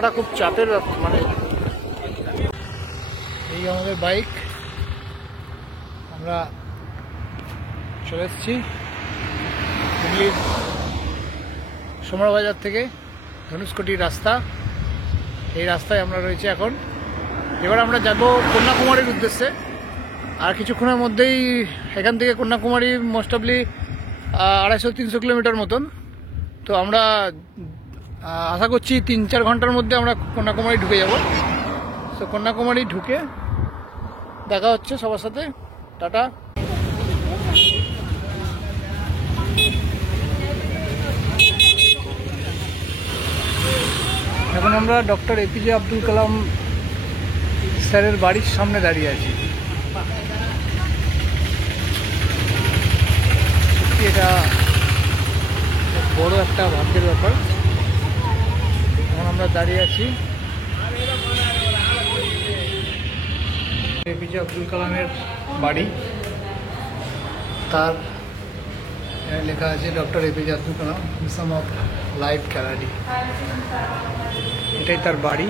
তোলাটা খুব চাপের, মানে এই আমাদের বাইক, আমরা চলে এসেছি হুগলির সোমরাবাজার থেকে ধনুষকোটির রাস্তা। এই রাস্তায় আমরা রয়েছি এখন। এবার আমরা যাব কন্যাকুমারীর উদ্দেশ্যে। আর কিছুক্ষণের মধ্যেই এখান থেকে কন্যাকুমারী মোস্ট অফলি 250-300 কিলোমিটার মতন। তো আমরা আশা করছি 3-4 ঘন্টার মধ্যে আমরা কন্যাকুমারী ঢুকে যাব। তো কন্যাকুমারী ঢুকে দেখা হচ্ছে সবার সাথে। টাটা। এখন আমরা ডক্টর এপিজে আব্দুল কালাম স্যারের বাড়ির সামনে দাঁড়িয়ে আছি। সত্যি এটা বড় একটা ভাগ্যের ব্যাপার। এখন আমরা দাঁড়িয়ে আছি এপিজে আব্দুল কালামের বাড়ি। তার লেখা আছে doctor APJ Abdul Kalam museum of life gallery. এটাই তার বাড়ি।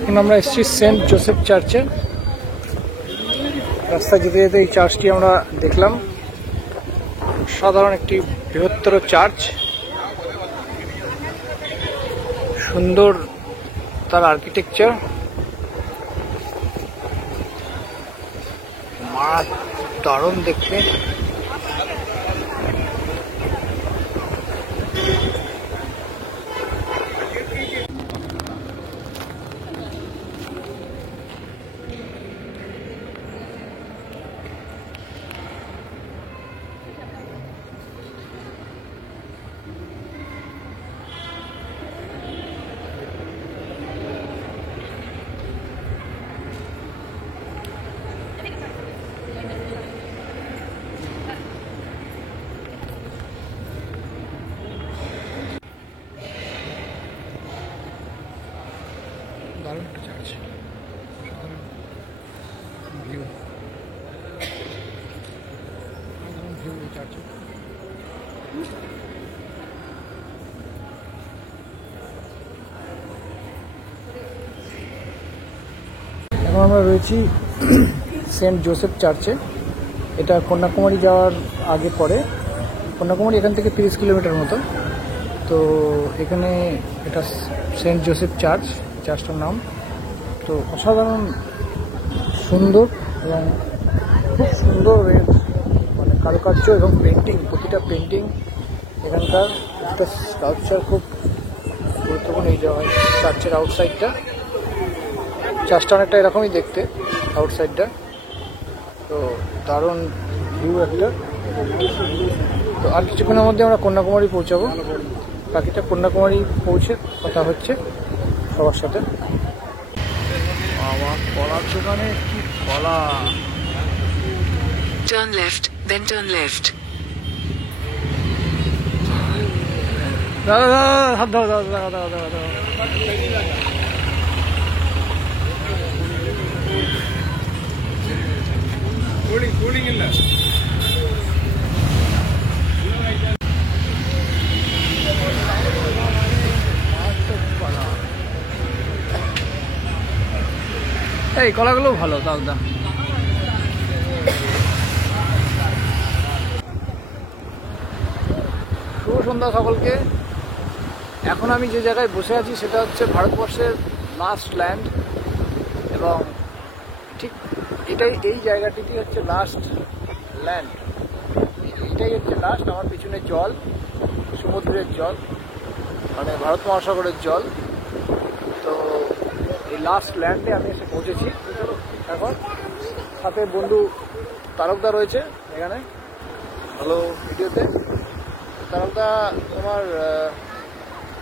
এখন আমরা এসেছি সেন্ট জোসেফ চার্চে। রাস্তা যেতে যেতে এই চার্চটি আমরা দেখলাম। সাধারণ একটি বৃহত্তর চার্চ, সুন্দর তার আর্কিটেকচার, দারুণ দেখতে। দারুণ একটা চার্চ, ভিউ চার্চে। এখন আমরা রয়েছি সেন্ট জোসেফ চার্চে। এটা কন্যাকুমারী যাওয়ার আগে পরে। কন্যাকুমারী এখান থেকে 30 কিলোমিটার মতো। তো এখানে এটা সেন্ট জোসেফ চার্চ, চার্চটার নাম। তো অসাধারণ সুন্দর এবং খুব সুন্দর এর মানে কারুকার্য এবং পেন্টিং, প্রতিটা পেন্টিং এখানকার একটা স্কাল্পচার খুব গুরুত্বপূর্ণ। এই যাওয়া হয় চার্চের আউটসাইডটা, চার্চটা অনেকটা এরকমই দেখতে আউটসাইডটা। তো দারুণ ভিউ একটা। তো আর কিছুক্ষণের মধ্যে আমরা কন্যাকুমারী পৌঁছাবো। বাকিটা কন্যাকুমারী পৌঁছে কথা হচ্ছে সবার সাথে। আমার কলার দোকানে কি কলা! Turn left, then turn left. দাদা দাদা হাত দাও দাদা দাদা দাদা দাদা এই কলাগুলো ভালো দাদা। শুভ সন্ধ্যা সকলকে। এখন আমি যে জায়গায় বসে আছি সেটা হচ্ছে ভারতবর্ষের লাস্ট ল্যান্ড, এবং ঠিক এই জায়গাটিতে হচ্ছে লাস্ট ল্যান্ড, এটাই হচ্ছে লাস্ট। আমার পিছনে জল, সমুদ্রের জল, মানে ভারত মহাসাগরের জল। তো এই লাস্ট ল্যান্ডে আমি এসে পৌঁছেছি এখন। সাথে বন্ধু তারকদা রয়েছে এখানে। হ্যালো ভিডিওতে। তারকদা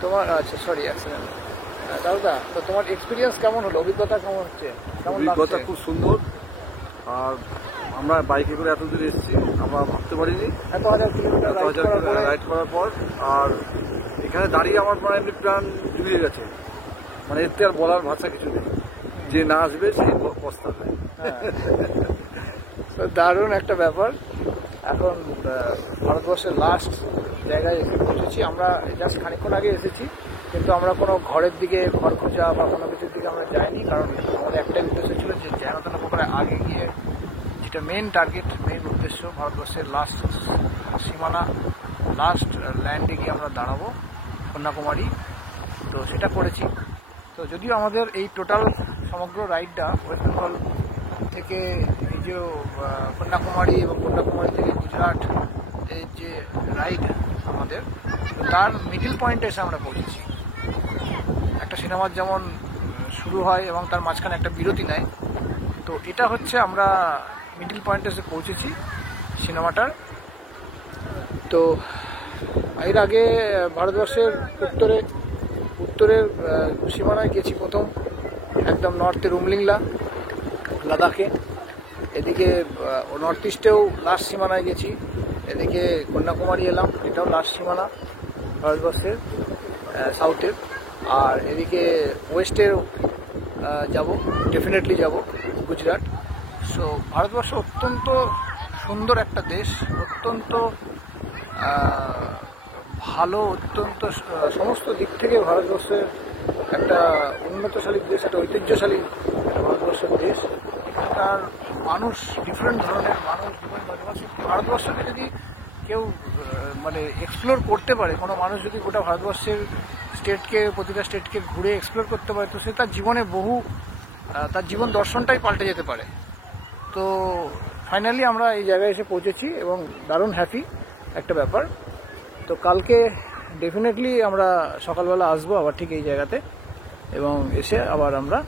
তোমার আচ্ছা সরি অ্যাক্সিডেন্ট। তারকদা, তো তোমার এক্সপিরিয়েন্স কেমন হলো, অভিজ্ঞতা কেমন হচ্ছে? অভিজ্ঞতা খুব সুন্দর। আর আমরা বাইকে করে এত দূর এসেছি, আমরা ভাবতে পারিনি। 1000 কিলোমিটার রাইড করার পর আর এখানে দাঁড়িয়ে আমার মানে এমনি প্রাণ জুড়িয়ে গেছে। মানে এতে আর বলার ভাষা কিছু নেই, যে না আসবে সেই পস্তাবে। দারুণ একটা ব্যাপার। এখন ভারতবর্ষের লাস্ট জায়গায় এসে পৌঁছেছি আমরা। জাস্ট খানিকক্ষণ আগে এসেছি, কিন্তু আমরা কোনো ঘরের দিকে, ঘর খোঁজা বা কোনো কিছুর দিকে আমরা যাইনি, কারণ আমাদের একটাই উদ্দেশ্য ছিল যে যেন পুকুরে আগে গিয়ে, যেটা মেন টার্গেট, মেন উদ্দেশ্য, ভারতবর্ষের লাস্ট সীমানা, লাস্ট ল্যান্ডে গিয়ে আমরা দাঁড়াবো, কন্যাকুমারী। তো সেটা করেছি। তো যদিও আমাদের এই টোটাল সমগ্র রাইডটা ওয়েস্ট বেঙ্গল থেকে এই যে কন্যাকুমারী এবং কন্যাকুমারী থেকে গুজরাট এই যে রাইড আমাদের, তার মিডিল পয়েন্টে এসে আমরা পৌঁছেছি। একটা সিনেমার যেমন শুরু হয় এবং তার মাঝখানে একটা বিরতি নেয়, তো এটা হচ্ছে আমরা মিডিল পয়েন্টে এসে পৌঁছেছি সিনেমাটার। তো এর আগে ভারতবর্ষের উত্তরের সীমানায় গেছি প্রথম, একদম নর্থে রুমলিংলা, লাদাখে। এদিকে নর্থ ইস্টেও লাস্ট সীমানায় গেছি, এদিকে কন্যাকুমারী এলাম, এটাও লাস্ট সীমানা ভারতবর্ষের সাউথের। আর এদিকে ওয়েস্টের যাব, ডেফিনেটলি যাব, গুজরাট। সো ভারতবর্ষ অত্যন্ত সুন্দর একটা দেশ, অত্যন্ত ভালো, অত্যন্ত সমস্ত দিক থেকে ভারতবর্ষের একটা উন্নতশালী দেশ, একটা ঐতিহ্যশালী ভারতবর্ষের দেশ। এখানকার মানুষ ডিফারেন্ট ধরনের মানুষ, ভারতবর্ষকে যদি কেউ মানে এক্সপ্লোর করতে পারে, কোনো মানুষ যদি গোটা ভারতবর্ষের প্রতিটা স্টেটকে ঘুরে এক্সপ্লোর করতে পারে, তো সে তার জীবনে তার জীবন দর্শনটাই পাল্টে যেতে পারে। তো ফাইনালি আমরা এই জায়গায় এসে পৌঁছেছি এবং দারুণ হ্যাপি একটা ব্যাপার। তো কালকে ডেফিনেটলি আমরা সকালবেলা আসবো আবার ঠিক এই জায়গাতে, এবং এসে আবার আমরা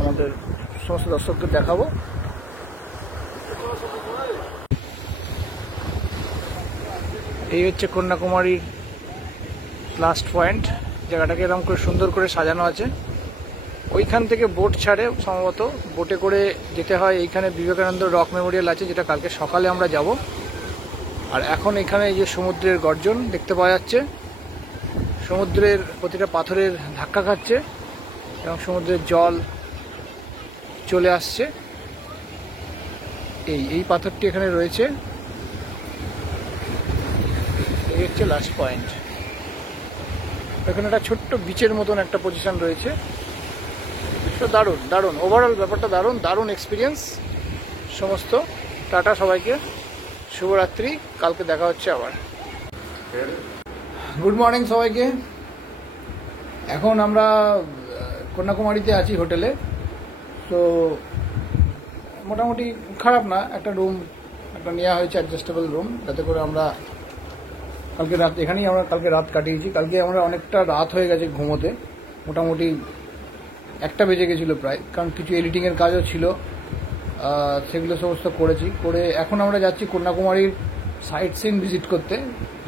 আমাদের সমস্ত দর্শকদের দেখাবো। এই হচ্ছে কন্যাকুমারীর লাস্ট পয়েন্ট। জায়গাটাকে এরকম করে সুন্দর করে সাজানো আছে। ওইখান থেকে বোট ছাড়ে, সম্ভবত বোটে করে যেতে হয়। এইখানে বিবেকানন্দ রক মেমোরিয়াল আছে, যেটা কালকে সকালে আমরা যাব। আর এখন এখানে এই যে সমুদ্রের গর্জন দেখতে পাওয়া যাচ্ছে, সমুদ্রের প্রতিটা পাথরের ধাক্কা খাচ্ছে এবং সমুদ্রের জল চলে আসছে। এই পাথরটি এখানে রয়েছে। এই হচ্ছে লাস্ট পয়েন্ট। এখানে একটা ছোট্ট বিচের মতন একটা পজিশন রয়েছে। তো দারুণ দারুণ ওভারঅল ব্যাপারটা, দারুণ দারুণ এক্সপিরিয়েন্স সমস্ত। টাটা সবাইকে, শুভরাত্রি, কালকে দেখা হচ্ছে আবার। গুড মর্নিং সবাইকে। এখন আমরা কন্যাকুমারীতে আছি হোটেলে। তো মোটামুটি খারাপ না, একটা রুম একটা নেওয়া হয়েছে, অ্যাডজাস্টেবল রুম, যাতে করে আমরা কালকে রাত এখানেই আমরা কালকে রাত কাটিয়েছি। কালকে আমরা অনেকটা রাত হয়ে গেছে ঘুমোতে, মোটামুটি 1টা বেজে গেছিলো প্রায়, কারণ কিছু এডিটিংয়ের কাজও ছিল, সেগুলো সমস্ত করে এখন আমরা যাচ্ছি কন্যাকুমারীর সাইট সিন ভিজিট করতে।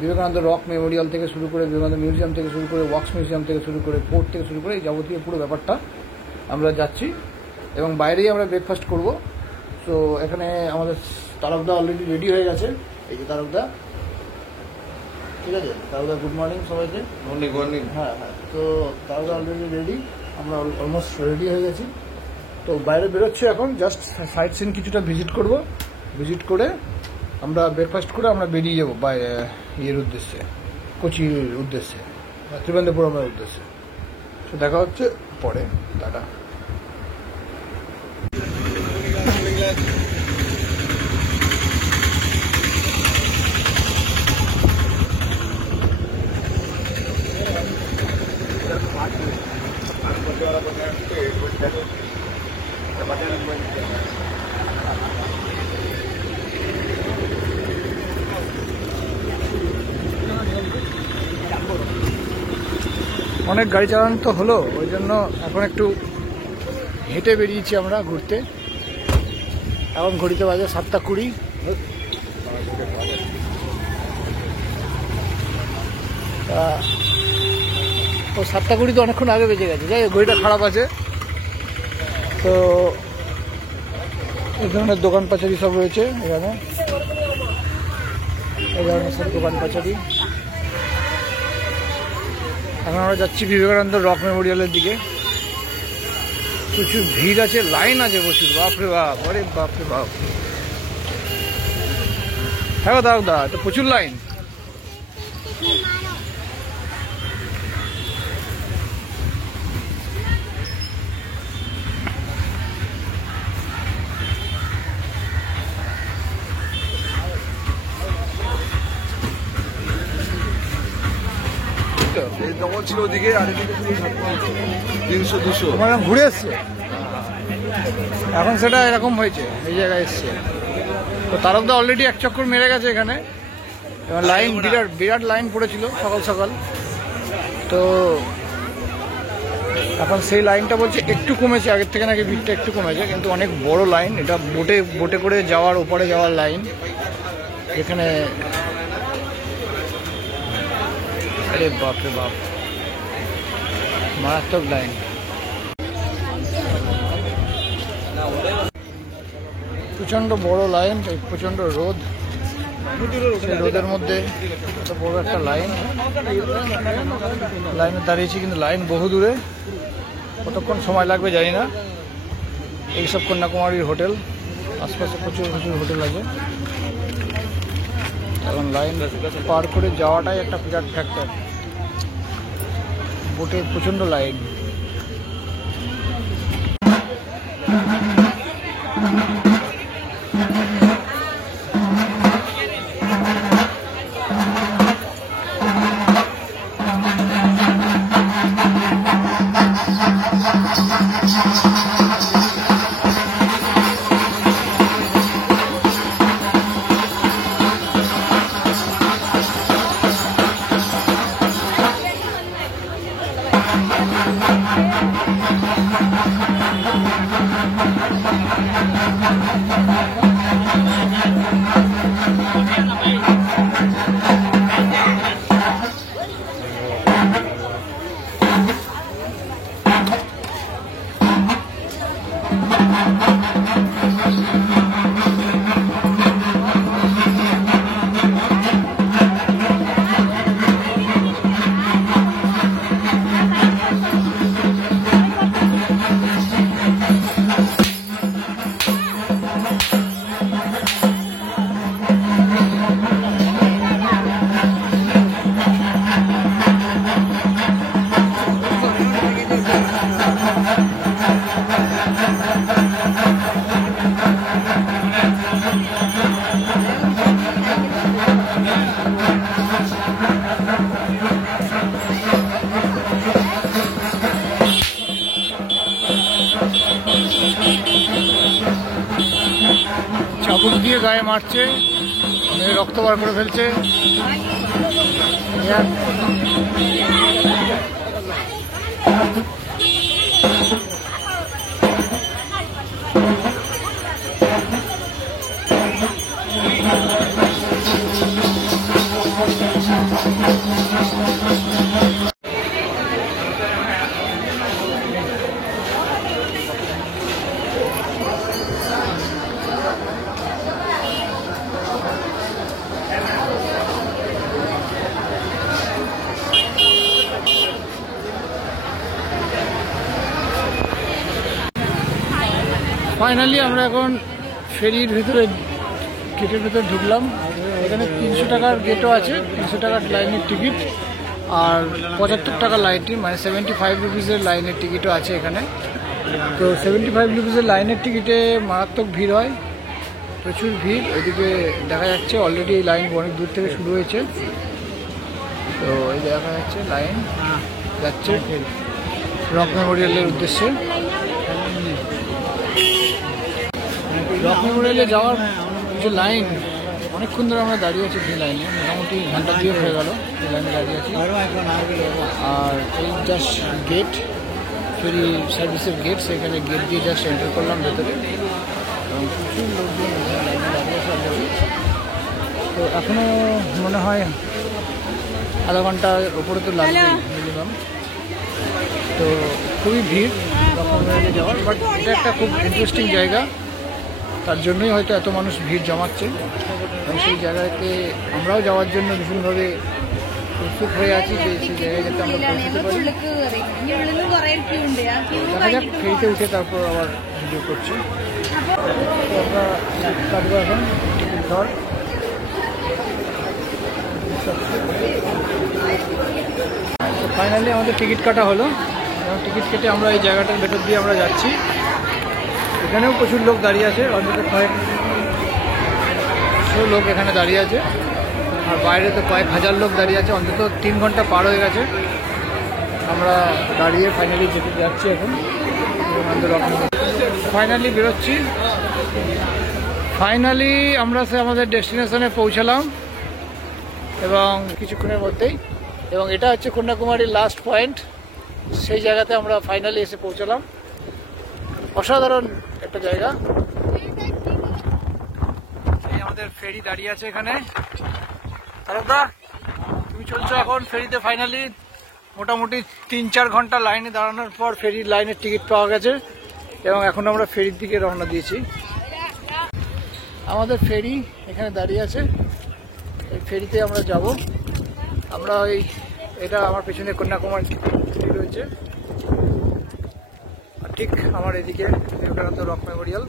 বিবেকানন্দ রক মেমোরিয়াল থেকে শুরু করে, বিবেকানন্দ মিউজিয়াম থেকে শুরু করে, ওয়াক্স মিউজিয়াম থেকে শুরু করে, পোর্ট থেকে শুরু করে, এই যাবতীয় পুরো ব্যাপারটা আমরা যাচ্ছি, এবং বাইরেই আমরা ব্রেকফাস্ট করব। তো এখানে আমাদের তারকদা অলরেডি রেডি হয়ে গেছে। এই যে তারকদা, ঠিক আছে, তাহলে গুড মর্নিং সবাইকে। Morning morning. হ্যাঁ হ্যাঁ, তো তাহলে অলরেডি রেডি, আমরা অলমোস্ট রেডি হয়ে গেছি। তো বাইরে বেরোচ্ছি এখন, জাস্ট সাইট সিন কিছুটা ভিজিট করব। ভিজিট করে আমরা ব্রেকফাস্ট করে আমরা বেরিয়ে যাবো ইয়ের উদ্দেশ্যে, কোচির উদ্দেশ্যে, ত্রিবেন্দ্রপুরমের উদ্দেশ্যে। তো দেখা হচ্ছে পরে, টাটা। অনেক গাড়ি চালানো তো হলো, ওই জন্য এখন একটু হেঁটে বেরিয়েছি আমরা ঘুরতে। এখন ঘড়িতে বাজে 7:20। ও 7:20 তো অনেকক্ষণ আগে বেজে গেছে, যাই হোক ঘড়িটা খারাপ আছে। তো এই ধরনের দোকান পাচারি সব রয়েছে এখানে, এই ধরনের সব দোকান পাচারি। এখন আমরা যাচ্ছি বিবেকানন্দ রক মেমোরিয়ালের দিকে। প্রচুর ভিড় আছে, লাইন আছে প্রচুর, বাপরে বাপ, আরে বাপরে বাপ। হ্যাঁ দাদা, তো প্রচুর লাইন। দমন ছিল ওদিকে, আর এদিকে 300-200 তোমার ঘুরে এসছে, এখন সেটা এরকম হয়েছে, এই জায়গায় এসছে। তো তারকদা অলরেডি এক চক্কর মেরে গেছে এখানে। এবার লাইন বিরাট বিরাট লাইন পড়েছিল সকাল সকাল। তো এখন সেই লাইনটা বলছে একটু কমেছে, আগের থেকে নাকি ভিড়টা একটু কমেছে, কিন্তু অনেক বড় লাইন। এটা বোটে করে যাওয়ার, ওপারে যাওয়ার লাইন এখানে। আরে বাপরে বাপ, মারাত্মক লাইন। প্রচন্ড বড় লাইন, প্রচন্ড রোদ, সেই রোদের মধ্যে এত বড় একটা লাইন। লাইনে দাঁড়িয়েছি, কিন্তু লাইন বহু দূরে, কতক্ষণ সময় লাগবে জানি না। এইসব কন্যাকুমারীর হোটেল, আশপাশে প্রচুর প্রচুর হোটেল আছে। এখন লাইন পার করে যাওয়াটাই একটা বিরাট ফ্যাক্টর। বোটে প্রচন্ড লাইন। চাবুক দিয়ে গায়ে মারছে, রক্ত বার করে ফেলছে। ফাইনালি আমরা এখন ফেরির ভিতরে গেটের ভিতরে ঢুকলাম। এখানে 300 টাকার গেটও আছে, 300 টাকার লাইনের টিকিট, আর 75 টাকা লাইনটি মানে 75 রুপিসের লাইনের টিকিটও আছে এখানে। তো 75 রুপিসের লাইনের টিকিটে মারাত্মক ভিড় হয়, প্রচুর ভিড়। ওইদিকে দেখা যাচ্ছে অলরেডি এই লাইন অনেক দূর থেকে শুরু হয়েছে। তো এই দেখা যাচ্ছে লাইন যাচ্ছে রক মেমোরিয়ালের উদ্দেশ্যে। রক মেমোরিয়ালে যাওয়ার যে লাইন, অনেকক্ষণ ধরে আমরা দাঁড়িয়ে আছি সেই লাইনে, মোটামুটি ঘন্টা দিয়ে হয়ে গেল এই লাইনে দাঁড়িয়ে আছি। আর এই জাস্ট গেট, ফেরি সার্ভিসের গেট, সেখানে গেট দিয়ে জাস্ট এন্টার করলাম ভেতরে, এবং প্রচুর লোকজন লাইনে দাঁড়িয়ে আছে অলরেডি। তো এখনও মনে হয় আধা ঘন্টার ওপরে তো লাগবে মিনিমাম। তো খুবই ভিড় রক মেমোরিয়ালে যাওয়ার, বাট এটা একটা খুব ইন্টারেস্টিং জায়গা, তার জন্যই হয়তো এত মানুষ ভিড় জমাচ্ছে। এবং সেই জায়গাতে আমরাও যাওয়ার জন্য ভীষণভাবে উৎসুক হয়ে আছি যে সেই জায়গায় যাতে আমরা পৌঁছতে পারি। দেখা যাক, ফেরিতে উঠে তারপর আবার ভিডিও করছি। তো আমরা কাটবো এখন টিকিট ধর। তো ফাইনালি আমাদের টিকিট কাটা হলো, এবং টিকিট কেটে আমরা এই জায়গাটার ভেতর দিয়ে আমরা যাচ্ছি। এখানেও প্রচুর লোক দাঁড়িয়ে আছে, অন্তত কয়েকশো লোক এখানে দাঁড়িয়ে আছে, আর বাইরে তো কয়েক হাজার লোক দাঁড়িয়ে আছে। অন্তত 3 ঘন্টা পার হয়ে গেছে, আমরা দাঁড়িয়ে ফাইনালি যেতে যাচ্ছি এখন। ফাইনালি বেরোচ্ছি, ফাইনালি আমরা আমাদের ডেস্টিনেশনে পৌঁছালাম এবং কিছুক্ষণের মধ্যেই। এবং এটা হচ্ছে কন্যাকুমারীর লাস্ট পয়েন্ট, সেই জায়গাতে আমরা ফাইনালি এসে পৌঁছালাম। অসাধারণ একটা জায়গা। এই আমাদের ফেরি দাঁড়িয়ে আছে এখানে। তারকদা, তুমি চলছো এখন ফেরিতে। ফাইনালি মোটামুটি 3-4 ঘন্টা লাইনে দাঁড়ানোর পর ফেরির লাইনের টিকিট পাওয়া গেছে, এবং এখন আমরা ফেরির দিকে রওনা দিয়েছি। আমাদের ফেরি এখানে দাঁড়িয়ে আছে, এই ফেরিতে আমরা যাব। আমরা এটা আমার পেছনে কন্যাকুমারী রয়েছে, ঠিক আমার এদিকে বিবেকানন্দ রক মেমোরিয়াল।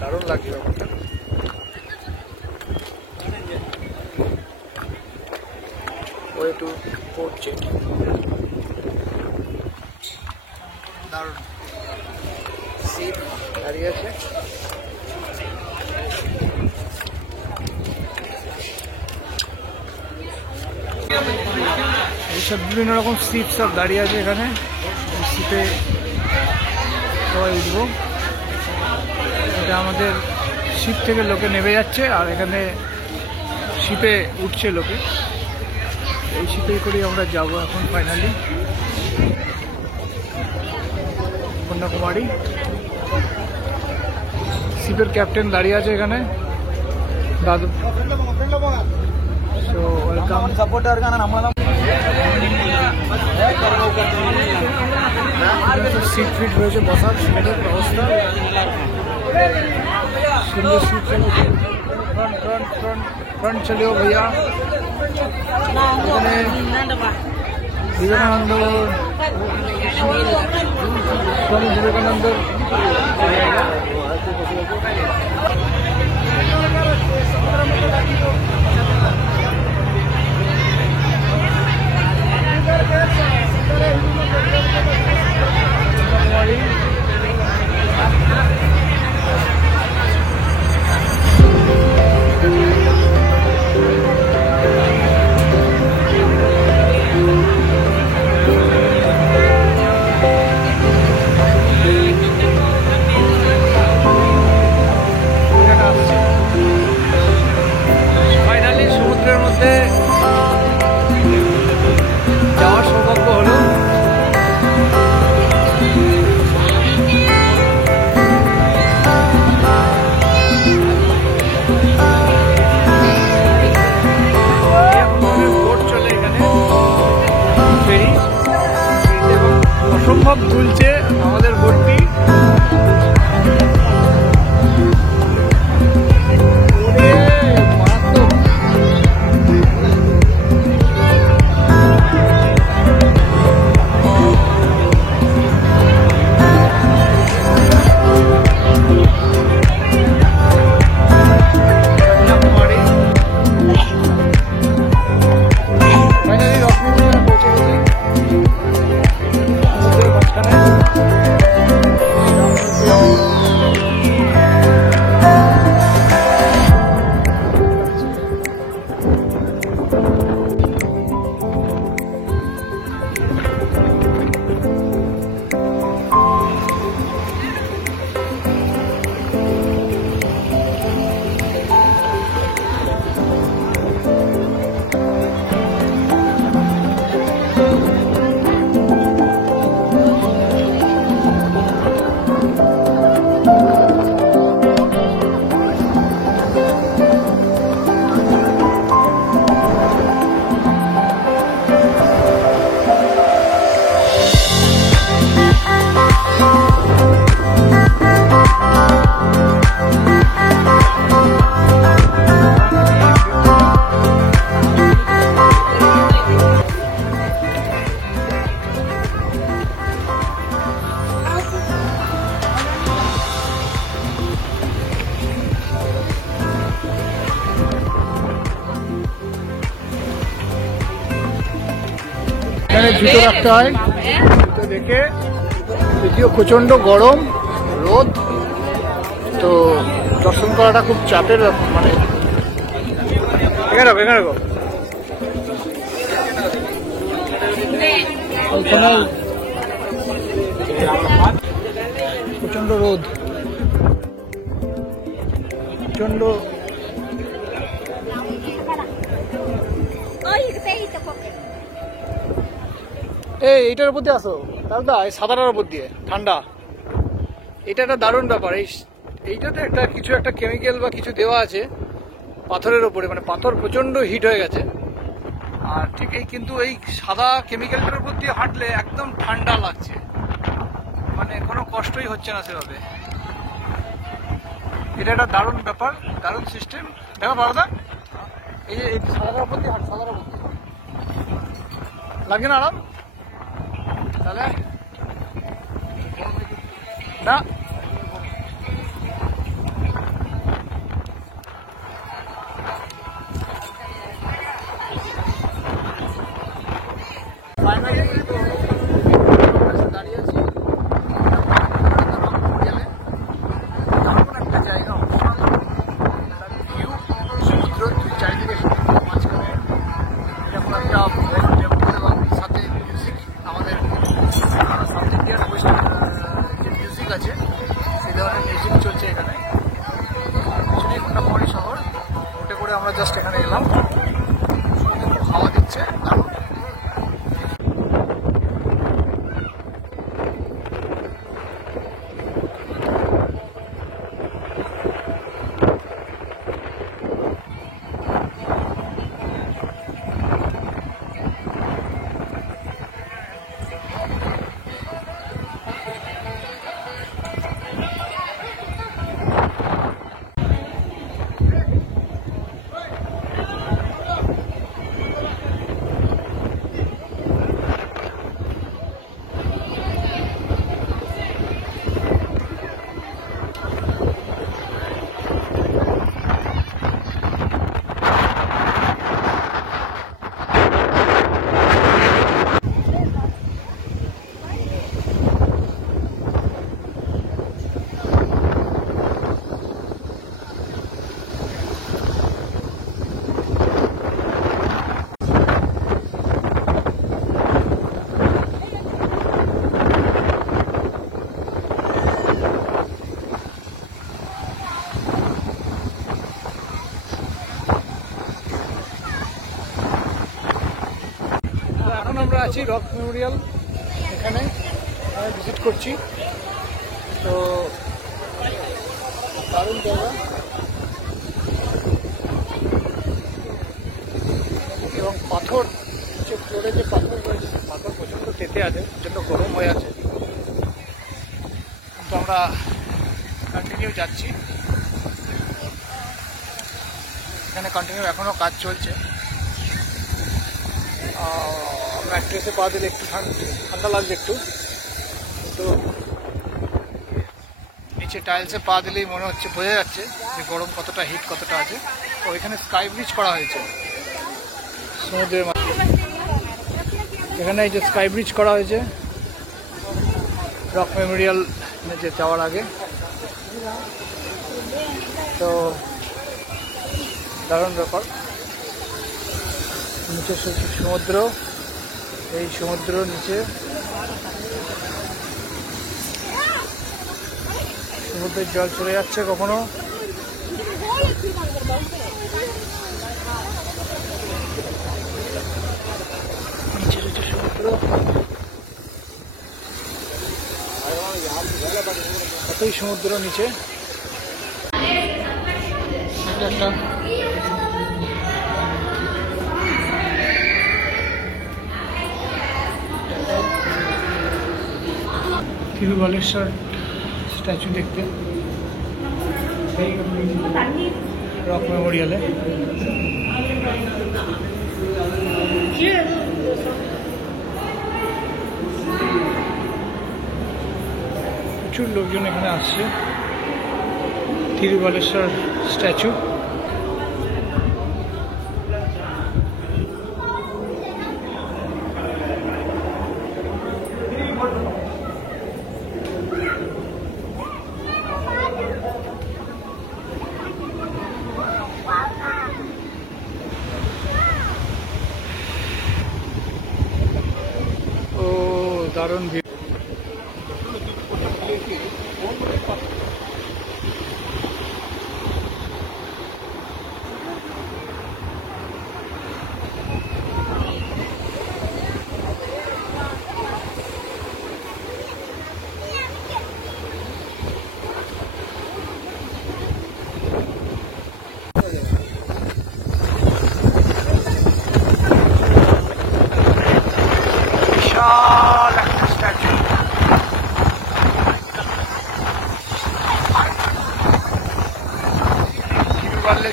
দারুণ লাগছে ব্যাপারটা। ওয়ে টু পোর্ট জেট, দারুণ সিট দাঁড়িয়ে আছে। এইসব বিভিন্ন রকম সিট সব দাঁড়িয়ে আছে এখানে। শিপে সবাই উঠবো। এটা আমাদের শিপ থেকে লোকে নেমে যাচ্ছে, আর এখানে শিপে উঠছে লোকে। এই শিপেই করেই আমরা যাব এখন ফাইনালি কন্যাকুমারী। শিপের ক্যাপ্টেন দাঁড়িয়ে আছে এখানে, দাদু। সো ওয়েলকাম সাপোর্টার গানা আমরা सीट फिट रही है, बसार सुंदर व्यवस्था, सुंदर सीट। चलो फ्रंट चलो भैया। विवेकानंद स्वामी विवेकानंद অসম্ভব দুলছে আমাদের বোটটি। জুতো রাখতে হয়, জুতো দেখে। যদিও প্রচণ্ড গরম, রোদ, তো দর্শন করাটা খুব চাপের ব্যাপার। মানে এখানে প্রচণ্ড রোদ, প্রচণ্ড। এইটার উপর দিয়ে আসো দাদা, এই সাদাটার উপর দিয়ে ঠান্ডা। এটা একটা দারুণ ব্যাপার। এইটাতে কিছু একটা কেমিক্যাল বা কিছু দেওয়া আছে পাথরের ওপরে, মানে পাথর প্রচণ্ড হিট হয়ে গেছে। আর ঠিক কিন্তু এই সাদা কেমিক্যালটার উপর দিয়ে হাঁটলে একদম ঠান্ডা লাগছে, মানে কোনো কষ্টই হচ্ছে না সেভাবে। এটা একটা দারুণ ব্যাপার, দারুণ সিস্টেম। দেখো বারদা, এই যে সাদাটার উপর দিয়ে সাদাটার উপর দিয়ে লাগছে না আরাম? তাহলে না, দাঁড়িয়ে আছি একটা জায়গা, সমুদ্র চারিদিকে মাঝখানে যেমন একটা টেম্পল এবং সাথে মিউজিক। আমাদের সাউথ ইন্ডিয়ান যে মিউজিক আছে সেই ধরনের মিউজিক চলছে এখানে। পিছনে কন্যাকুমারী শহর, ওটা করে আমরা জাস্ট এখানে এলাম। হাওয়া দিচ্ছে। এখন আমরা আছি রক মেমোরিয়াল, এখানে ভিজিট করছি। তো দারুণ জায়গা, এবং পাথর যে ফ্লোরে যে পাথর রয়েছে, পাথর প্রচণ্ড তেতে আছে, প্রচণ্ড গরম হয়ে আছে। কিন্তু আমরা কন্টিনিউ যাচ্ছি, এখানে কন্টিনিউ এখনও কাজ চলছে। ম্যাট্রেসে পা দিলে একটু ঠান্ডা লাগছে একটু, কিন্তু নিচে টাইলসে পা দিলেই মনে হচ্ছে, বোঝা যাচ্ছে যে গরম কতটা, হিট কতটা আছে। তো এখানে স্কাই ব্রিজ করা হয়েছে সমুদ্রের মাঝে। এখানে এই যে স্কাই ব্রিজ করা হয়েছে রক মেমোরিয়াল যে যাওয়ার আগে। তো দারুণ ব্যাপার। নিচে সমুদ্র, এই সমুদ্র নিচে সমুদ্রের জল চলে যাচ্ছে কখনো। নিচে রয়েছে সমুদ্র, কতই সমুদ্র নিচে। একটা থিরুবালেশ্বর স্ট্যাচু দেখতে রক মেমোরিয়ালে। প্রচুর লোকজন এখানে আসছে। থিরুবালেশ্বর স্ট্যাচু,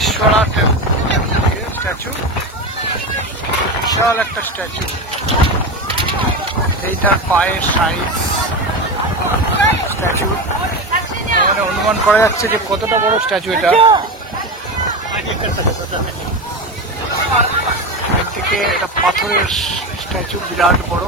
কন্যকমণীশ্বরা স্ট্যাচু, বিশাল একটা স্ট্যাচু। এইটার পায়ের সাইজ স্ট্যাচু, মানে অনুমান করা যাচ্ছে যে কতটা বড় স্ট্যাচু এটা। থেকে এটা পাথরের স্ট্যাচু, বিরাট বড়।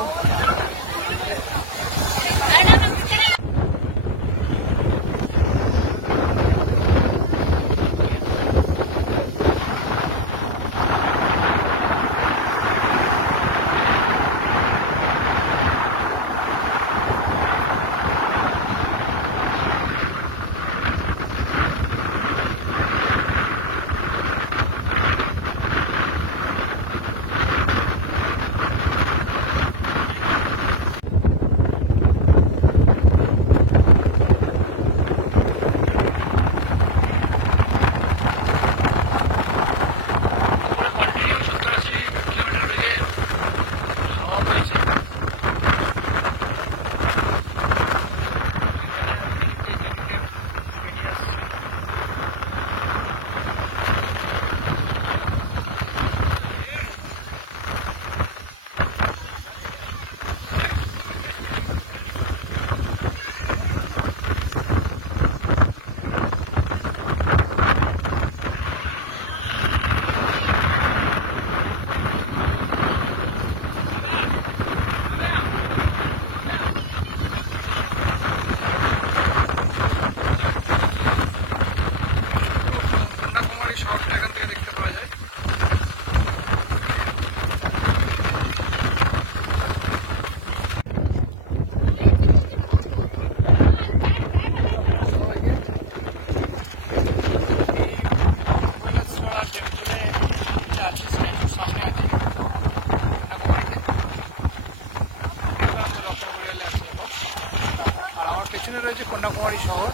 পেছনে রয়েছে কন্যাকুমারী শহর,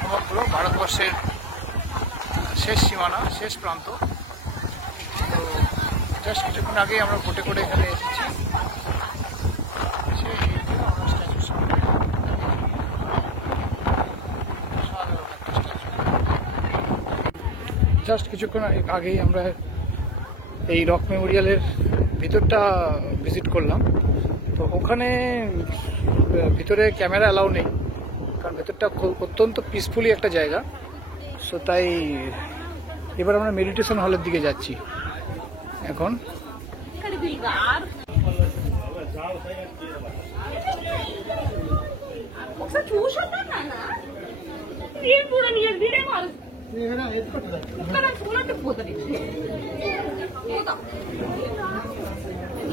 সমগ্র ভারতবর্ষের শেষ সীমানা, শেষ প্রান্ত। তো জাস্ট কিছুক্ষণ আগেই আমরা বোটে করে এখানে এসেছি। জাস্ট কিছুক্ষণ আগেই আমরা এই রক মেমোরিয়ালের ভিতরটা ভিজিট করলাম। তো ওখানে ভিতরে ক্যামেরা অ্যালাউ নেই, কারণ ভেতরটা অত্যন্ত পিসফুলি একটা জায়গা। সো তাই এবার আমরা মেডিটেশন হলের দিকে যাচ্ছি এখন।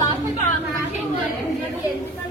Last time